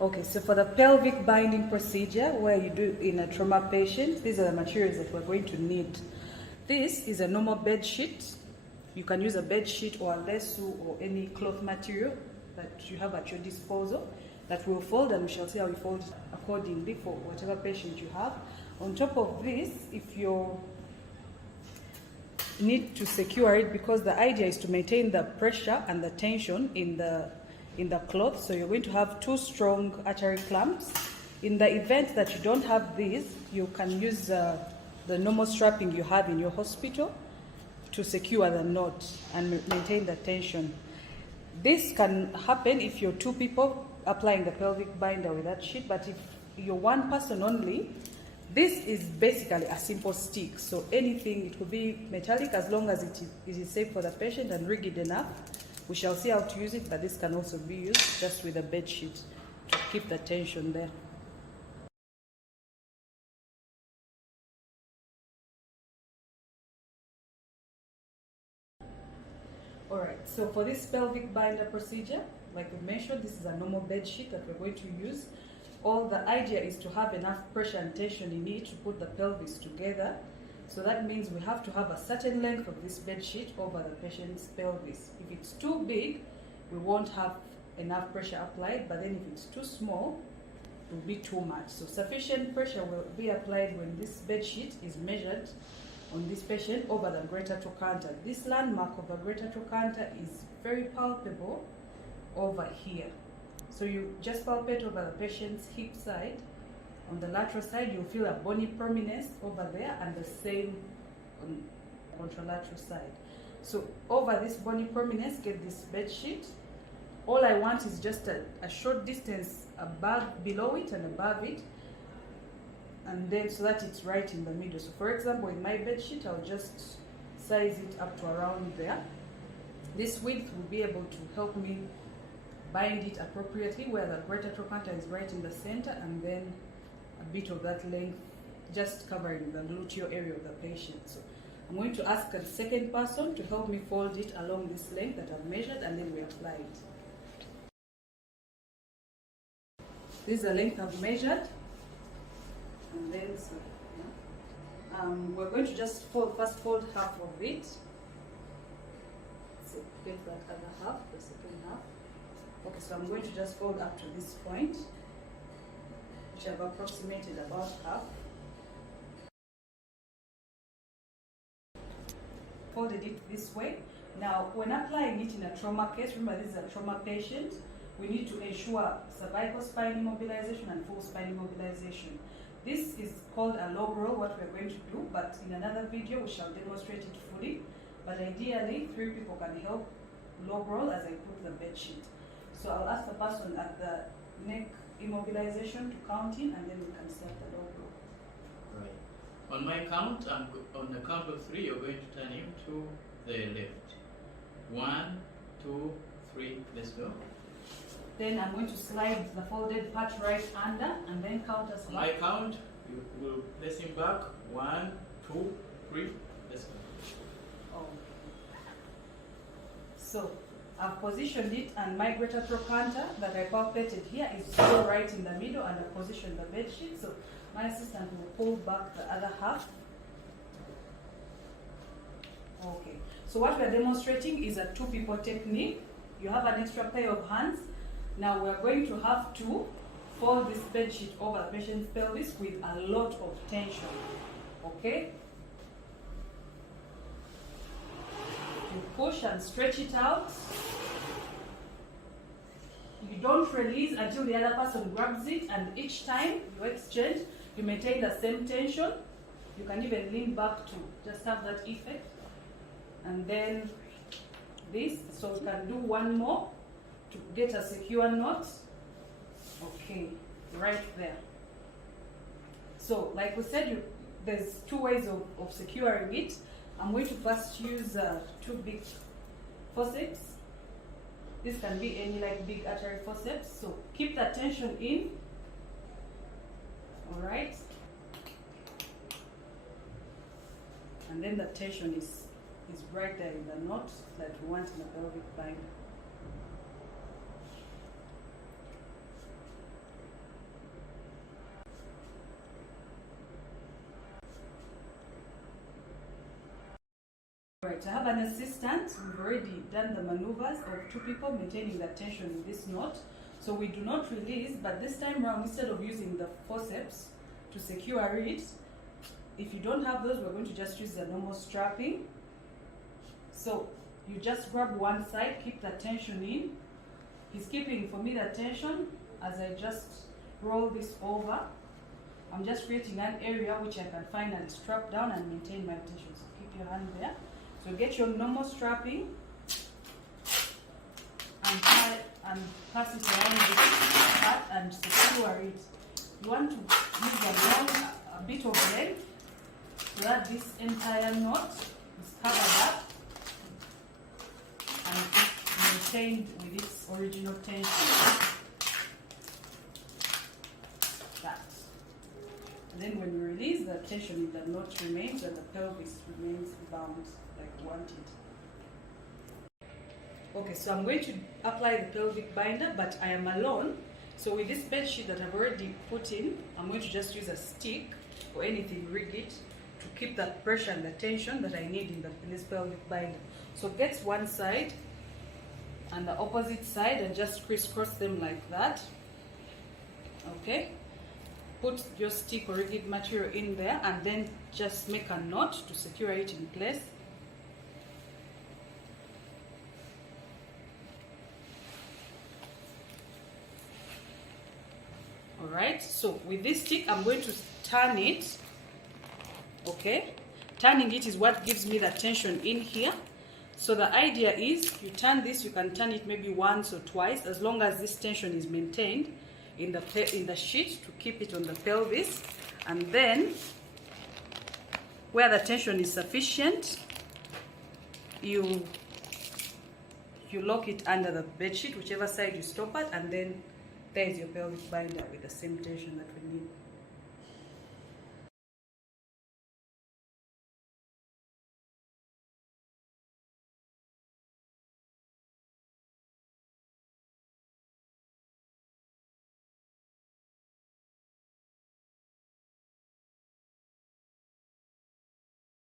Okay, so for the pelvic binding procedure, where you do in a trauma patient, these are the materials that we're going to need. This is a normal bed sheet. You can use a bed sheet or a lasso or any cloth material that you have at your disposal that will fold, and we shall see how we fold accordingly for whatever patient you have. On top of this, if you need to secure it, because the idea is to maintain the pressure and the tension in the cloth, so you're going to have 2 strong artery clamps. In the event that you don't have these, you can use the normal strapping you have in your hospital to secure the knot and maintain the tension. This can happen if you're 2 people applying the pelvic binder with that sheet, but if you're 1 person only, this is basically a simple stick. So anything, it could be metallic as long as it is safe for the patient and rigid enough. We shall see how to use it, but this can also be used just with a bed sheet to keep the tension there. Alright, so for this pelvic binder procedure, like we mentioned, this is a normal bed sheet that we're going to use. All the idea is to have enough pressure and tension in it to put the pelvis together. So that means we have to have a certain length of this bed sheet over the patient's pelvis. If it's too big, we won't have enough pressure applied, but then if it's too small, it will be too much. So sufficient pressure will be applied when this bed sheet is measured on this patient over the greater trochanter. This landmark of the greater trochanter is very palpable over here. So you just palpate over the patient's hip side. On the lateral side, you'll feel a bony prominence over there, and the same on contralateral side. So over this bony prominence, get this bed sheet. All I want is just a short distance below it and above it, and then so that it's right in the middle. So for example, in my bed sheet, I'll just size it up to around there. This width will be able to help me bind it appropriately, where the greater trochanter is right in the center, and then a bit of that length just covering the gluteal area of the patient. So I'm going to ask a second person to help me fold it along this length that I've measured, and then we apply it. This is the length I've measured, and then we're going to just first fold half of it. So get that other half, the second half. Okay, so I'm going to just fold up to this point, which I've approximated about half. Folded it this way. Now, when applying it in a trauma case, remember this is a trauma patient, we need to ensure cervical spine immobilization and full spine immobilization. This is called a log roll, what we're going to do, but in another video we shall demonstrate it fully. But ideally, 3 people can help log roll as I put the bed sheet. So I'll ask the person at the neck immobilization to count in, and then we can start the log roll. Right. On my count, on the count of 3, you're going to turn him to the left. 1, 2, 3, let's go. Then I'm going to slide the folded part right under, and then count as on my count, you will place him back. 1, 2, 3, let's go. Oh. So I've positioned it, and my greater trochanter that I palpated here is still right in the middle, and I positioned the bed sheet. So my assistant will pull back the other half. Okay. So what we're demonstrating is a 2-people technique. You have an extra pair of hands. Now we're going to have to fold this bed sheet over the patient's pelvis with a lot of tension. Okay? You push and stretch it out. You don't release until the other person grabs it, and each time you exchange, you maintain the same tension. You can even lean back to just have that effect. And then this, so we can do one more to get a secure knot. Okay, right there. So like we said, there's 2 ways of securing it. I'm going to first use 2 big forceps. This can be any like big artery forceps. So keep the tension in. All right. And then the tension is right there in the knot that we want in a pelvic binder. Alright, I have an assistant. We've already done the maneuvers of 2 people maintaining the tension in this knot. So we do not release, but this time around, instead of using the forceps to secure it, if you don't have those, we're going to just use the normal strapping. So you just grab one side, keep the tension in. He's keeping, for me, the tension as I just roll this over. I'm just creating an area which I can finally strap down and maintain my tension. So keep your hand there. So get your normal strapping and tie and pass it around this part and secure it. You want to use a bit of length so that this entire knot is covered up and maintained with its original tension. That. And then when you release, the tension in the knot remains and the pelvis remains bound like you want it. Okay, so I'm going to apply the pelvic binder, but I am alone. So with this bed sheet that I've already put in, I'm going to just use a stick or anything rigid to keep that pressure and the tension that I need in this pelvic binder. So get one side and the opposite side and just crisscross them like that. Okay, put your stick or rigid material in there and then just make a knot to secure it in place. Alright, so with this stick I'm going to turn it. Okay, turning it is what gives me the tension in here. So the idea is you turn this, you can turn it maybe once or twice as long as this tension is maintained in the sheet to keep it on the pelvis. And then where the tension is sufficient, you lock it under the bed sheet, whichever side you stop at, and then there is your pelvic binder with the same tension that we need.